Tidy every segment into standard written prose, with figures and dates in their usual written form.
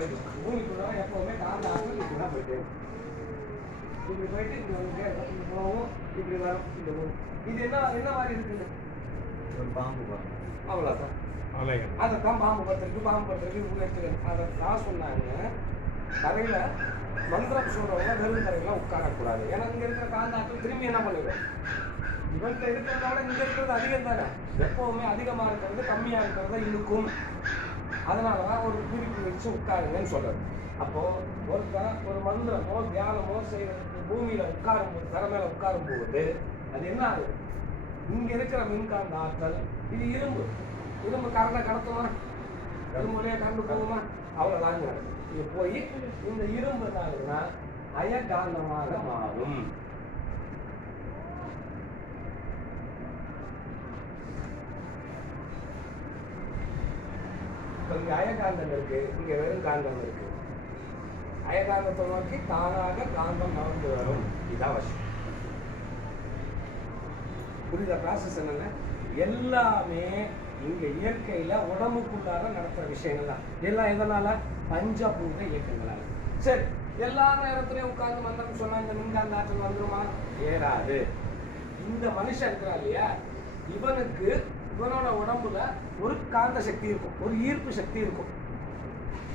போயிட்டு பூமிக்குள்ள எப்பவுமே காந்த ஆற்றல் இப்படி தான் போயிட்டு இப்படி போயிட்டு இங்கே வந்து இப்படி போகும் இப்படி வரும் இந்த பூமி. இது என்ன மாதிரி இருக்குது? ஒரு பாம்பு பாருங்க. அவ்வளோதான். அதைத்தான் பாம்பு பத்திரிக்கை இவங்க எடுத்துக்கணும். அதை தான் சொன்னாங்க, கரையில் மந்திரம் சொல்கிறவங்க வெறும் கரையில் உட்காரக்கூடாது. ஏன்னா இங்கே இருக்கிற காந்த ஆற்றல் திரும்பி என்ன பண்ணிடும்? இவன்கிட்ட இருக்கிறத விட இங்கே இருக்கிறது அதிகம் தானே. எப்போவுமே அதிகமாக இருக்கிறது கம்மியாக இருக்கிறத இழுக்கும். அதனால தான் ஒரு குறிப்பு வச்சு உட்காருங்கன்னு சொல்கிறது. அப்போது ஒரு மந்திரமோ தியானமோ செய்கிறதுக்கு பூமியில் உட்காரும்போது, தர மேலே உட்காரும் போது அது என்ன ஆகுது? இங்கே இருக்கிற மின்காந்த ஆற்றல், இது இரும்பு கரண்டை கடத்துமா? இரும்புலேயே கரண்டு போகுமா? அவ்வளோதாங்க. இது போய் இந்த இரும்பு என்னாகுதுன்னா அயகாந்தமாக மாறும். இங்க அயகாந்தம் இருக்கு, இங்க வெறும் காந்தம் இருக்கு. அயகாந்தத்தை நோக்கி தானாக காந்தம் நகர்ந்து வரும். இதான் அவசியம். புரியுத ப்ராசஸ் என்னங்க? எல்லாமே இங்க இயற்கையில உடம்புக்குள்ளார நடத்துற விஷயங்கள் தான். எல்லாம் எதனால? பஞ்சபூத இயக்கங்களால. சரி, எல்லா நேரத்திலையும் உட்கார்ந்து மந்திரம் சொன்னா இந்த மின்காந்த ஆற்றல் வந்துருமா? ஏறாது. இந்த மனுஷன் இருக்கிறா இல்லையா, இவனோட உடம்புல ஒரு காந்த சக்தி இருக்கும், ஒரு ஈர்ப்பு சக்தி இருக்கும்.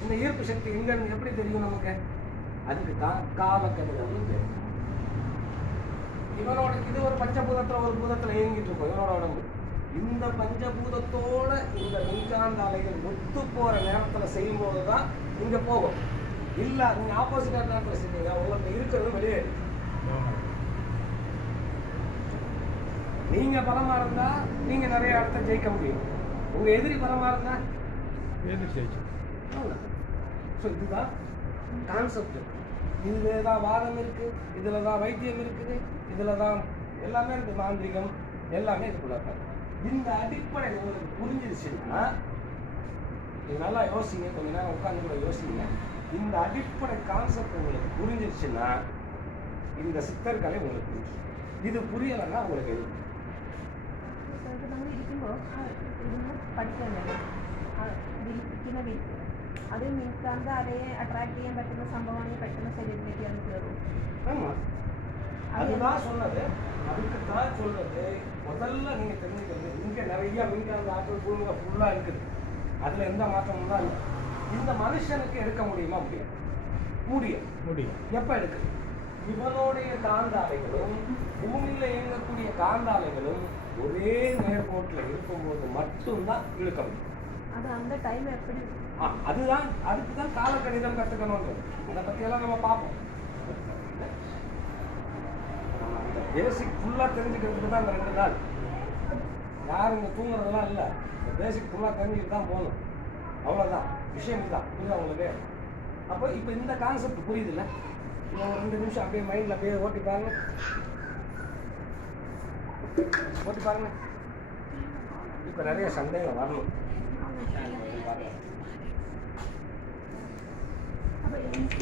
இந்த ஈர்ப்பு சக்தி எங்க எப்படி தெரியும் நமக்கு? அதுக்கு தான் காலக்கணிதம்னு தெரியும். இவனோட இது ஒரு பஞ்சபூதத்துல ஒரு பூதத்துல இயங்கிட்டு இருக்கும் இவனோட உடம்பு. இந்த பஞ்சபூதத்தோட இந்த மின்காந்த அலைகள் ஒத்து போற நேரத்துல செய்யும் போதுதான் இங்க போகும். இல்ல நீங்க ஆப்போசிட்டா நேரத்துல செஞ்சீங்க, உங்களுக்கு இருக்கிறது வெளியே. நீங்க பலமா இருந்தா நீங்க நிறைய இடத்த ஜெயிக்க முடியும். உங்க எதிரி பலமா இருந்தா இதுதான் கான்செப்ட். இதுலதான் வாதம் இருக்கு, இதுலதான் வைத்தியம் இருக்குது, இதுலதான் எல்லாமே இருக்கு, மாந்திரிகம் எல்லாமே இதுக்குள்ள. இந்த அடிப்படை உங்களுக்கு புரிஞ்சிருச்சுன்னா நீங்க நல்லா யோசிங்க, கொஞ்ச நேரம் உட்காந்து கூட யோசிங்க. இந்த அடிப்படை கான்செப்ட் உங்களுக்கு புரிஞ்சிருச்சுன்னா இந்த சித்தர்களை உங்களுக்கு புரிஞ்சு. இது புரியலைன்னா உங்களுக்கு எது അത് മിൻകാന്ത അലയെ അട്രാക്ട് ചെയ്യാൻ പറ്റുന്ന സംഭവമാണ് പെട്ടെന്ന് ശരീരത്തിലേക്ക് അത് കയറും. அதுதான் சொன்னது. அதுக்கு தான் சொல்றது, முதல்ல நீங்க தெரிஞ்சுக்கிறது, இங்க நிறைய மின்காந்த ஆற்றல் பூமியில ஃபுல்லா இருக்குது. அதுல எந்த மாற்றமும் தான் இல்லை. இந்த மனுஷனுக்கு எடுக்க முடியுமா? முடியும். எப்ப எடுக்குது? இவனுடைய காந்த அலைகளும் பூமியில இயங்கக்கூடிய காந்த அலைகளும் ஒரே நேர்கோட்டில் இருக்கும்போது மட்டும்தான் இழுக்க முடியும். அது அந்த டைம் எப்படி? அதுதான், அதுக்கு தான் காலக்கணிதம் கற்றுக்கணும். அதை பற்றியெல்லாம் நம்ம பார்ப்போம். அந்த பேசிக் ஃபுல்லாக தெரிஞ்சுக்கிறதுக்கு தான் இந்த 2 நாள். யாரும் இங்கே தூங்குறதெல்லாம் இல்லை. இந்த பேசிக் ஃபுல்லாக தெரிஞ்சுக்கிட்டு தான் போகணும். அவ்வளோதான் விஷயம். இதுதான் புரியுதா உங்களுக்கு? அப்போ இப்போ இந்த கான்செப்ட் புரியுது இல்லை? இன்னும் ஒரு 2 நிமிஷம் அப்படியே மைண்டில் அப்படியே ஓட்டி பாருங்க. இப்போ நிறைய சந்தேகம் வரணும்.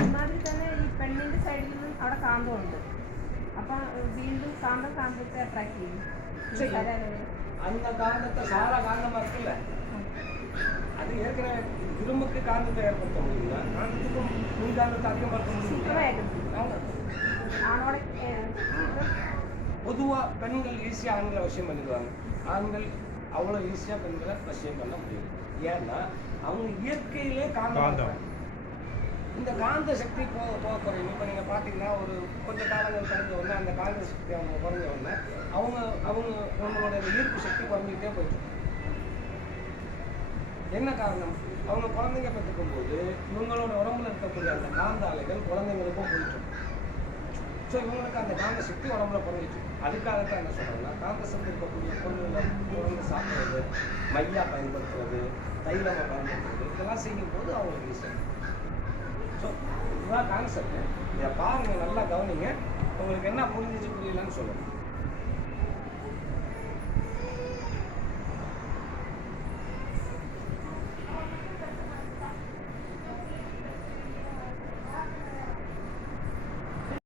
ഇമാതിരി തന്നെ ഈ പെണ്ണിന്റെ സൈഡിൽ നിന്നും അവിടെ കാന്തമുണ്ട്. അപ്പൊ വീണ്ടും കാന്തത്തെ അട്രാക്ട് ചെയ്യും. அந்த காந்தத்தை சாரா காந்தமா இருக்குல்ல, அது ஏற்கனவே இரும்புக்கு காந்தத்தை ஏற்படுத்த முடியுங்களா? காந்தத்துக்கும் மின்காந்தத்தை அதிகப்படுத்த முடியும். பொதுவாக பெண்கள் ஈஸியாக ஆண்களை வசியம் பண்ணிடுவாங்க. ஆண்கள் அவ்வளோ ஈஸியாக பெண்களை வசியம் பண்ண முடியும். ஏன்னா அவங்க இயற்கையிலே காந்தம். இந்த காந்த சக்தி போக குறையும். இப்போ நீங்கள் பார்த்தீங்கன்னா ஒரு கொஞ்சம் காலங்கள் கழிஞ்ச உடனே அந்த காந்த சக்தி அவங்க குறைஞ்ச உடனே அவங்களோட ஈர்ப்பு சக்தி குறைஞ்சிக்கிட்டே போயிட்டு. என்ன காரணம்? அவங்க குழந்தைங்க பெற்றுக்கும் போது இவங்களோட உடம்புல இருக்கக்கூடிய அந்த காந்த அலைகள் குழந்தைங்களுக்கும் போயிட்டு. ஸோ இவங்களுக்கு அந்த காந்த சக்தி உடம்புல குறைஞ்சிட்டு. அதுக்காகத்தான் என்ன சொல்கிறேன்னா, காந்த சக்தி இருக்கக்கூடிய பொருள்களை குழந்தை சாப்பிட்றது, மையா பயன்படுத்துறது, தைலமாக பயன்படுத்துறது, இதெல்லாம் செய்யும் போது அவங்களுக்கு ஈஸியாக. ஸோ இதுதான் கான்செப்ட். இதை பாருங்கள், நல்லா கவனிங்க. உங்களுக்கு என்ன புரிஞ்சிச்சு புரியலன்னு சொல்லுங்கள்.